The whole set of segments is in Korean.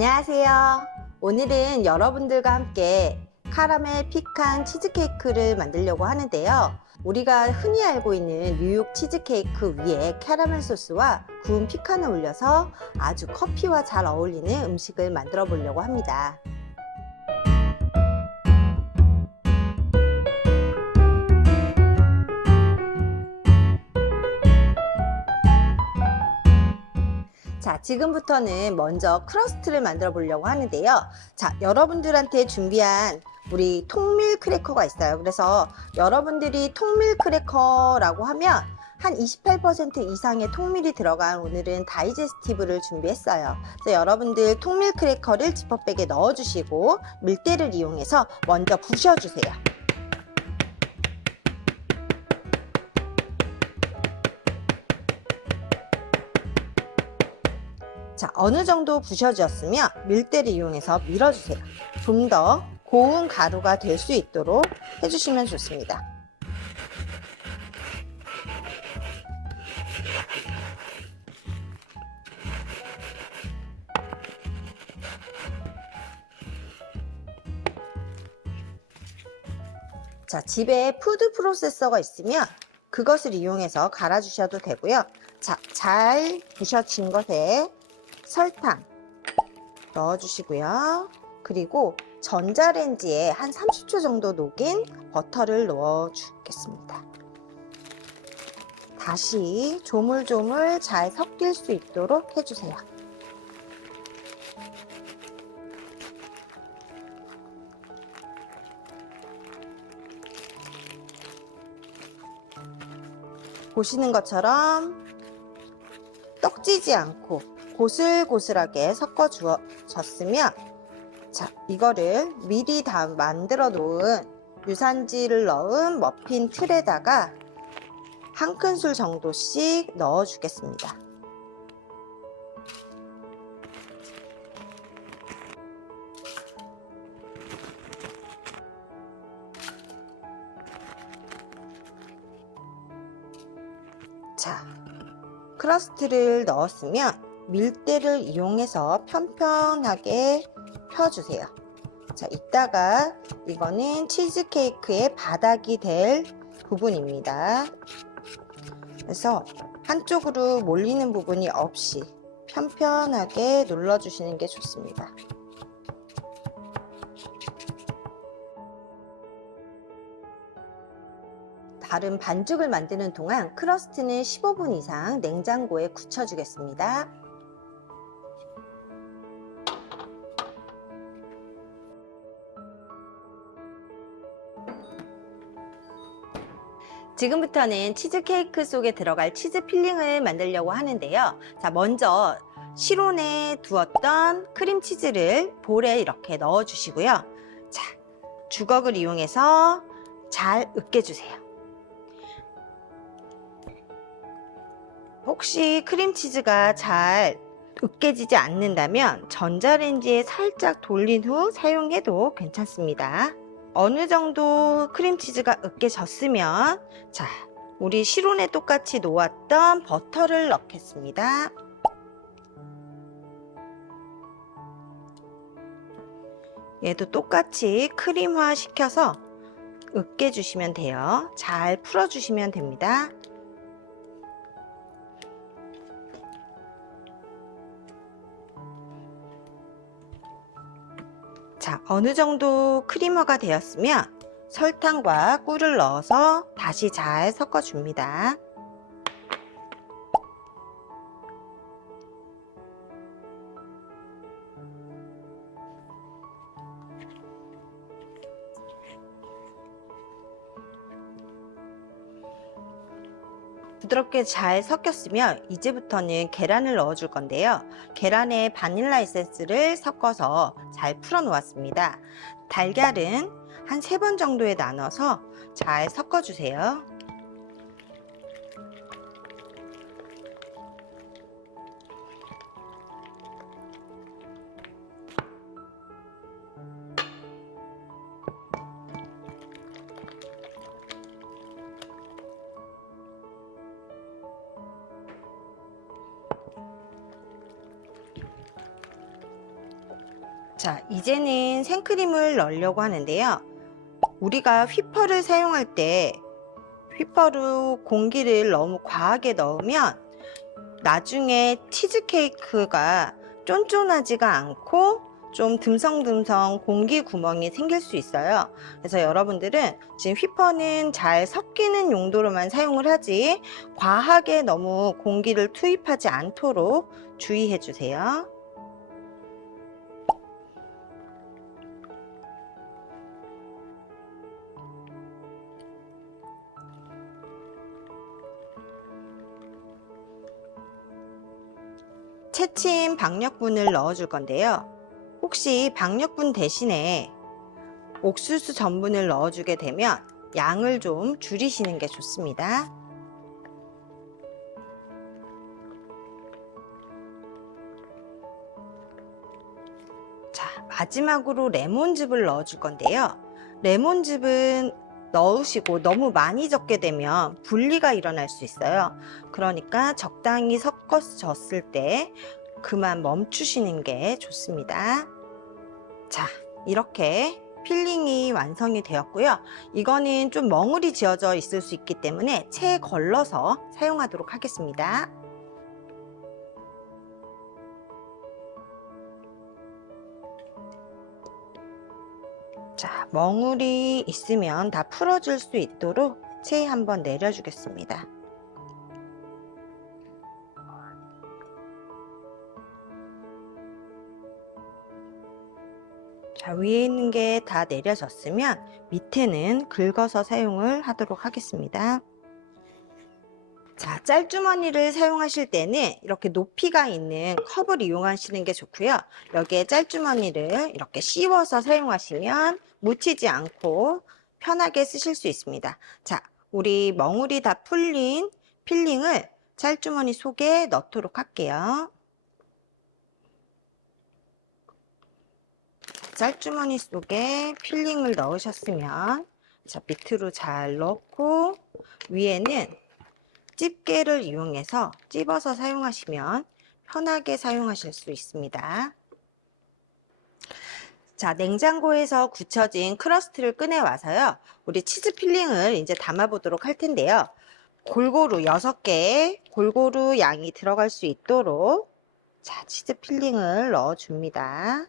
안녕하세요. 오늘은 여러분들과 함께 카라멜 피칸 치즈케이크를 만들려고 하는데요. 우리가 흔히 알고 있는 뉴욕 치즈케이크 위에 캐러멜 소스와 구운 피칸을 올려서 아주 커피와 잘 어울리는 음식을 만들어 보려고 합니다. 자, 지금부터는 먼저 크러스트를 만들어 보려고 하는데요. 자, 여러분들한테 준비한 우리 통밀 크래커가 있어요. 그래서 여러분들이 통밀 크래커라고 하면 한 28% 이상의 통밀이 들어간 오늘은 다이제스티브를 준비했어요. 그래서 여러분들 통밀 크래커를 지퍼백에 넣어주시고 밀대를 이용해서 먼저 부셔주세요. 자, 어느 정도 부셔졌으면 밀대를 이용해서 밀어주세요. 좀 더 고운 가루가 될 수 있도록 해주시면 좋습니다. 자, 집에 푸드 프로세서가 있으면 그것을 이용해서 갈아주셔도 되고요. 자, 잘 부셔진 것에 설탕 넣어주시고요. 그리고 전자레인지에 한 30초 정도 녹인 버터를 넣어주겠습니다. 다시 조물조물 잘 섞일 수 있도록 해주세요. 보시는 것처럼 떡지지 않고 고슬고슬하게 섞어주었으면 자, 이거를 미리 다 만들어 놓은 유산지를 넣은 머핀 틀에다가 한 큰술 정도씩 넣어 주겠습니다. 자, 크러스트를 넣었으면 밀대를 이용해서 편편하게 펴주세요. 자, 이따가 이거는 치즈케이크의 바닥이 될 부분입니다. 그래서 한쪽으로 몰리는 부분이 없이 편편하게 눌러주시는 게 좋습니다. 다른 반죽을 만드는 동안 크러스트는 15분 이상 냉장고에 굳혀주겠습니다. 지금부터는 치즈케이크 속에 들어갈 치즈 필링을 만들려고 하는데요. 자, 먼저 실온에 두었던 크림치즈를 볼에 이렇게 넣어 주시고요. 자, 주걱을 이용해서 잘 으깨주세요. 혹시 크림치즈가 잘 으깨지지 않는다면 전자레인지에 살짝 돌린 후 사용해도 괜찮습니다. 어느 정도 크림치즈가 으깨졌으면 자, 우리 실온에 똑같이 놓았던 버터를 넣겠습니다. 얘도 똑같이 크림화 시켜서 으깨주시면 돼요. 잘 풀어주시면 됩니다. 자, 어느 정도 크림화가 되었으면 설탕과 꿀을 넣어서 다시 잘 섞어줍니다. 부드럽게 잘 섞였으면 이제부터는 계란을 넣어 줄 건데요. 계란에 바닐라 에센스를 섞어서 잘 풀어 놓았습니다. 달걀은 한 3번 정도에 나눠서 잘 섞어 주세요. 자, 이제는 생크림을 넣으려고 하는데요. 우리가 휘퍼를 사용할 때 휘퍼로 공기를 너무 과하게 넣으면 나중에 치즈케이크가 쫀쫀하지가 않고 좀 듬성듬성 공기 구멍이 생길 수 있어요. 그래서 여러분들은 지금 휘퍼는 잘 섞이는 용도로만 사용을 하지 과하게 너무 공기를 투입하지 않도록 주의해 주세요. 채친 박력분을 넣어 줄 건데요. 혹시 박력분 대신에 옥수수 전분을 넣어 주게 되면 양을 좀 줄이시는 게 좋습니다. 자, 마지막으로 레몬즙을 넣어 줄 건데요. 레몬즙은 넣으시고 너무 많이 적게 되면 분리가 일어날 수 있어요. 그러니까 적당히 섞어졌을 때 그만 멈추시는 게 좋습니다. 자, 이렇게 필링이 완성이 되었고요. 이거는 좀 멍울이 지어져 있을 수 있기 때문에 체에 걸러서 사용하도록 하겠습니다. 자, 멍울이 있으면 다 풀어줄 수 있도록 체에 한번 내려주겠습니다. 자, 위에 있는 게 다 내려졌으면 밑에는 긁어서 사용을 하도록 하겠습니다. 자, 짤주머니를 사용하실 때는 이렇게 높이가 있는 컵을 이용하시는 게 좋고요. 여기에 짤주머니를 이렇게 씌워서 사용하시면 묻히지 않고 편하게 쓰실 수 있습니다. 자, 우리 멍울이 다 풀린 필링을 짤주머니 속에 넣도록 할게요. 짤주머니 속에 필링을 넣으셨으면 자, 밑으로 잘 넣고 위에는 집게를 이용해서 찝어서 사용하시면 편하게 사용하실 수 있습니다. 자, 냉장고에서 굳혀진 크러스트를 꺼내 와서요. 우리 치즈 필링을 이제 담아 보도록 할 텐데요. 골고루 6개 골고루 양이 들어갈 수 있도록 자, 치즈 필링을 넣어 줍니다.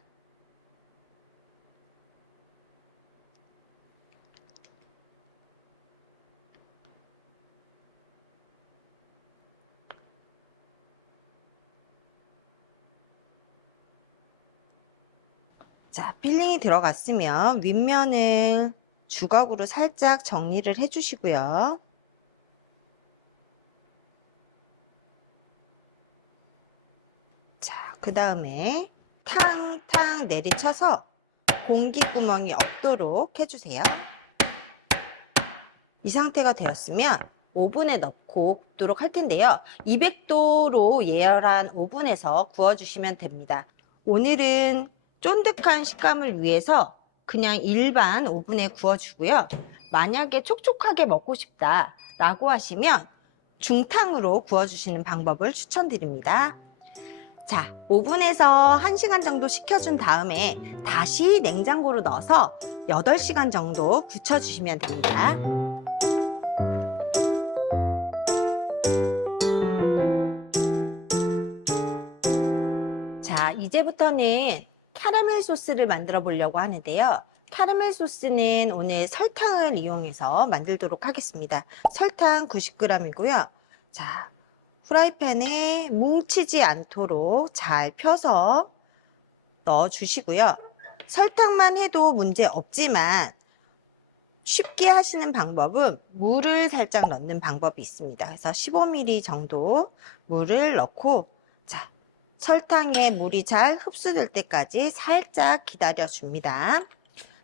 자, 필링이 들어갔으면 윗면을 주걱으로 살짝 정리를 해 주시고요. 자, 그 다음에 탕탕 내리쳐서 공기 구멍이 없도록 해주세요. 이 상태가 되었으면 오븐에 넣고 굽도록 할 텐데요. 200도로 예열한 오븐에서 구워주시면 됩니다. 오늘은 쫀득한 식감을 위해서 그냥 일반 오븐에 구워주고요. 만약에 촉촉하게 먹고 싶다 라고 하시면 중탕으로 구워주시는 방법을 추천드립니다. 자, 오븐에서 1시간 정도 식혀준 다음에 다시 냉장고로 넣어서 8시간 정도 굳혀주시면 됩니다. 자, 이제부터는 캐러멜 소스를 만들어 보려고 하는데요. 캐러멜 소스는 오늘 설탕을 이용해서 만들도록 하겠습니다. 설탕 90g이고요. 자, 프라이팬에 뭉치지 않도록 잘 펴서 넣어 주시고요. 설탕만 해도 문제 없지만 쉽게 하시는 방법은 물을 살짝 넣는 방법이 있습니다. 그래서 15ml 정도 물을 넣고 자, 설탕에 물이 잘 흡수될 때까지 살짝 기다려 줍니다.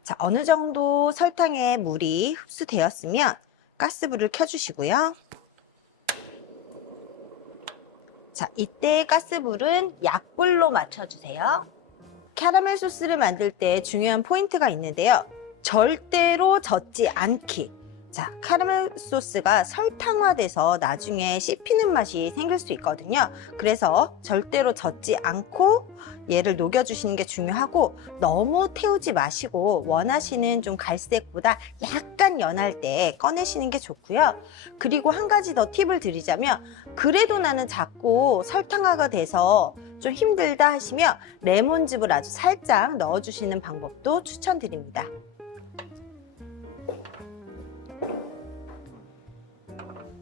자, 어느 정도 설탕에 물이 흡수되었으면 가스불을 켜주시고요. 자, 이때 가스불은 약불로 맞춰주세요. 캐러멜 소스를 만들 때 중요한 포인트가 있는데요. 절대로 젖지 않기. 자, 카라멜 소스가 설탕화돼서 나중에 씹히는 맛이 생길 수 있거든요. 그래서 절대로 젓지 않고 얘를 녹여주시는 게 중요하고, 너무 태우지 마시고 원하시는 좀 갈색보다 약간 연할 때 꺼내시는 게 좋고요. 그리고 한 가지 더 팁을 드리자면, 그래도 나는 자꾸 설탕화가 돼서 좀 힘들다 하시면 레몬즙을 아주 살짝 넣어주시는 방법도 추천드립니다.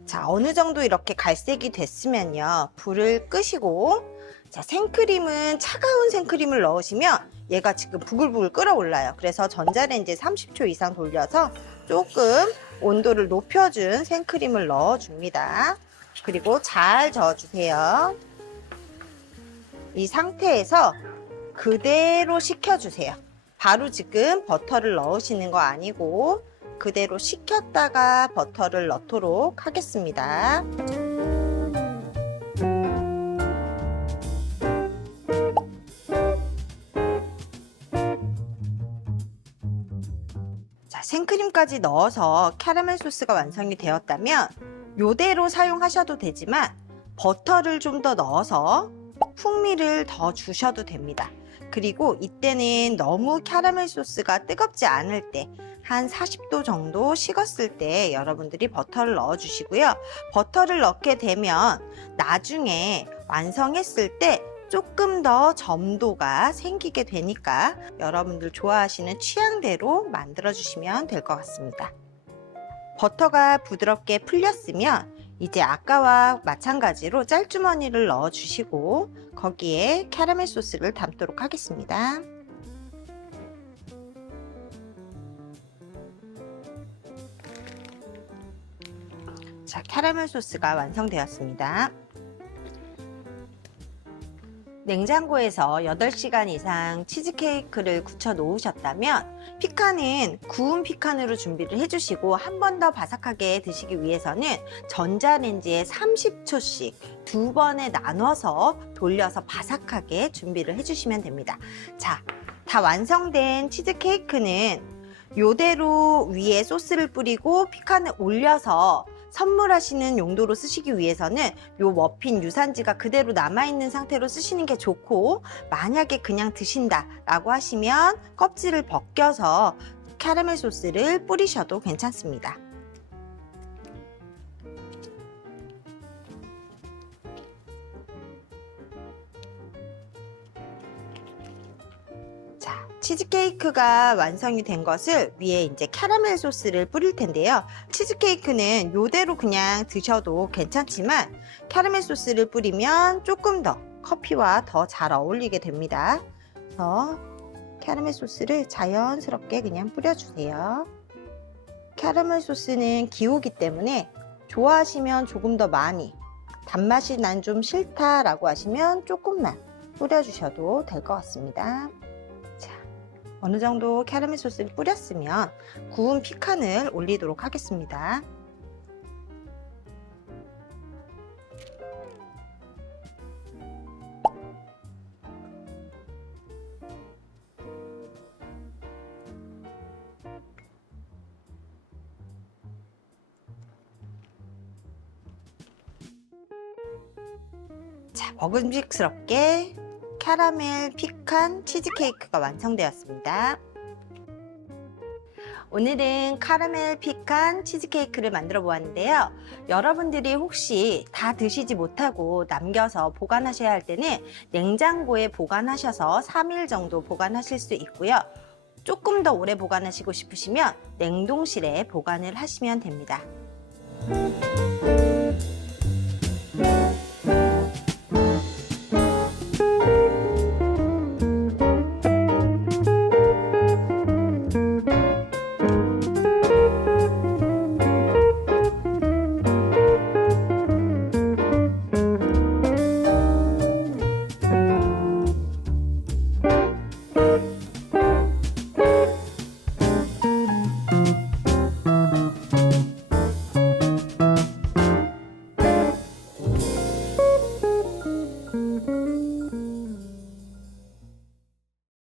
자, 어느 정도 이렇게 갈색이 됐으면요, 불을 끄시고, 자, 생크림은 차가운 생크림을 넣으시면 얘가 지금 부글부글 끓어올라요. 그래서 전자레인지에 30초 이상 돌려서 조금 온도를 높여준 생크림을 넣어줍니다. 그리고 잘 저어주세요. 이 상태에서 그대로 식혀주세요. 바로 지금 버터를 넣으시는 거 아니고 그대로 식혔다가 버터를 넣도록 하겠습니다. 자, 생크림까지 넣어서 캐러멜 소스가 완성이 되었다면 이대로 사용하셔도 되지만 버터를 좀 더 넣어서 풍미를 더 주셔도 됩니다. 그리고 이때는 너무 캐러멜 소스가 뜨겁지 않을 때, 한 40도 정도 식었을 때 여러분들이 버터를 넣어 주시고요. 버터를 넣게 되면 나중에 완성했을 때 조금 더 점도가 생기게 되니까 여러분들 좋아하시는 취향대로 만들어 주시면 될 것 같습니다. 버터가 부드럽게 풀렸으면 이제 아까와 마찬가지로 짤주머니를 넣어 주시고 거기에 캐러멜 소스를 담도록 하겠습니다. 자, 캐러멜 소스가 완성되었습니다. 냉장고에서 8시간 이상 치즈케이크를 굳혀 놓으셨다면 피칸은 구운 피칸으로 준비를 해주시고, 한 번 더 바삭하게 드시기 위해서는 전자레인지에 30초씩 2번에 나눠서 돌려서 바삭하게 준비를 해주시면 됩니다. 자, 다 완성된 치즈케이크는 이대로 위에 소스를 뿌리고 피칸을 올려서 선물하시는 용도로 쓰시기 위해서는 요 머핀 유산지가 그대로 남아있는 상태로 쓰시는 게 좋고, 만약에 그냥 드신다 라고 하시면 껍질을 벗겨서 캐러멜 소스를 뿌리셔도 괜찮습니다. 자, 치즈케이크가 완성이 된 것을 위에 이제 캐러멜 소스를 뿌릴 텐데요. 치즈케이크는 이대로 그냥 드셔도 괜찮지만 캐러멜 소스를 뿌리면 조금 더 커피와 더 잘 어울리게 됩니다. 그래서 캐러멜 소스를 자연스럽게 그냥 뿌려주세요. 캐러멜 소스는 기호기 때문에 좋아하시면 조금 더 많이, 단맛이 난 좀 싫다라고 하시면 조금만 뿌려주셔도 될 것 같습니다. 어느 정도 캐러멜 소스를 뿌렸으면 구운 피칸을 올리도록 하겠습니다. 자, 먹음직스럽게 캐러멜 피칸 치즈케이크가 완성되었습니다. 오늘은 카라멜 피칸 치즈케이크를 만들어 보았는데요. 여러분들이 혹시 다 드시지 못하고 남겨서 보관하셔야 할 때는 냉장고에 보관하셔서 3일 정도 보관하실 수 있고요. 조금 더 오래 보관하시고 싶으시면 냉동실에 보관을 하시면 됩니다.